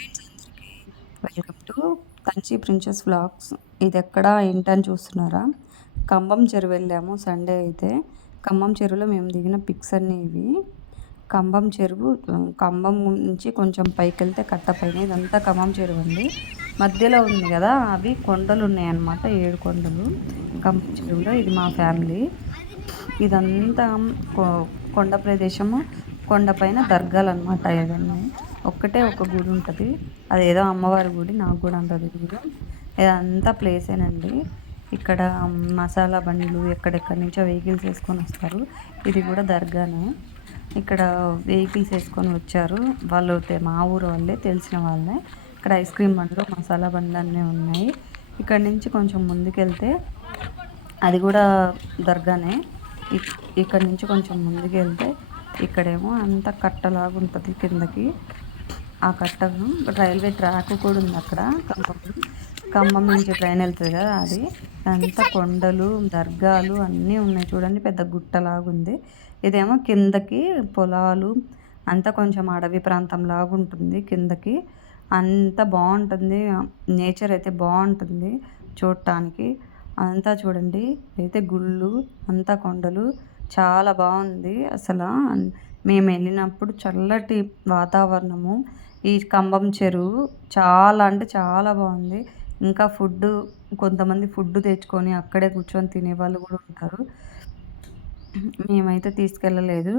Friends అందరికీ welcome to Kanchi princess vlogs. ఇది ఎక్కడ ఏంటని చూస్తున్నారా? ఖమ్మం చెరువు వెళ్ళాము సండే అయితే. ఖమ్మం చెరువులో మేము దిగిన పిక్స్ అన్నీ ఇవి. ఖమ్మం చెరువు, ఖమ్మం నుంచి కొంచెం పైకి వెళ్తే కట్టపైన ఇదంతా ఖమ్మం చెరువు అండి. మధ్యలో ఉంది కదా, అవి కొండలు ఉన్నాయన్నమాట, 7 కొండలు ఖమ్మం చెరువులో. ఇది మా ఫ్యామిలీ. ఇదంతా కొండ ప్రదేశము, కొండపైన దర్గాలు అనమాట ఇవన్నీ. ఒక్కటే ఒక గుడి ఉంటుంది, అదేదో అమ్మవారి గుడి, నాకు కూడా అంత తెలియదు. ఇదంతా ప్లేసేనండి. ఇక్కడ మసాలా బండ్లు ఎక్కడెక్కడి నుంచో వెహికల్స్ వేసుకొని వస్తారు. ఇది కూడా దర్గానే. ఇక్కడ వెహికల్స్ వేసుకొని వచ్చారు వాళ్ళు, మా ఊరు వాళ్ళే, తెలిసిన వాళ్ళే. ఇక్కడ ఐస్ క్రీమ్ బండ్లు, మసాలా బండ్లు అన్నీ ఉన్నాయి. ఇక్కడ నుంచి కొంచెం ముందుకెళ్తే అది కూడా దర్గానే. ఇక్కడ నుంచి కొంచెం ముందుకు వెళ్తే ఇక్కడేమో అంత కట్టలాగా ఉంటుంది కిందకి. ఆ కట్టను రైల్వే ట్రాక్ కూడా ఉంది అక్కడ. ఖమ్మం నుంచి ట్రైన్ వెళ్తుంది కదా, అది. అంతా కొండలు, దర్గాలు అన్నీ ఉన్నాయి చూడండి, పెద్ద గుట్టలాగా ఉంది. ఇదేమో కిందకి పొలాలు, అంతా కొంచెం అడవి ప్రాంతం లాగా ఉంటుంది కిందకి. అంత బాగుంటుంది, నేచర్ అయితే బాగుంటుంది చూడటానికి. అంతా చూడండి, అయితే గుళ్ళు, అంతా కొండలు, చాలా బాగుంది అసలు. మేము వెళ్ళినప్పుడు చల్లటి వాతావరణము. ఈ ఖమ్మం చెరువు చాలా అంటే చాలా బాగుంది. ఇంకా కొంతమంది ఫుడ్ తెచ్చుకొని అక్కడే కూర్చొని తినేవాళ్ళు కూడా ఉంటారు. మేమైతే తీసుకెళ్ళలేదు,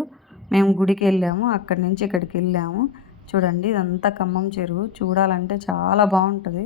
మేము గుడికి వెళ్ళాము, అక్కడి నుంచి ఇక్కడికి వెళ్ళాము. చూడండి, ఇదంతా ఖమ్మం చెరువు. చూడాలంటే చాలా బాగుంటుంది.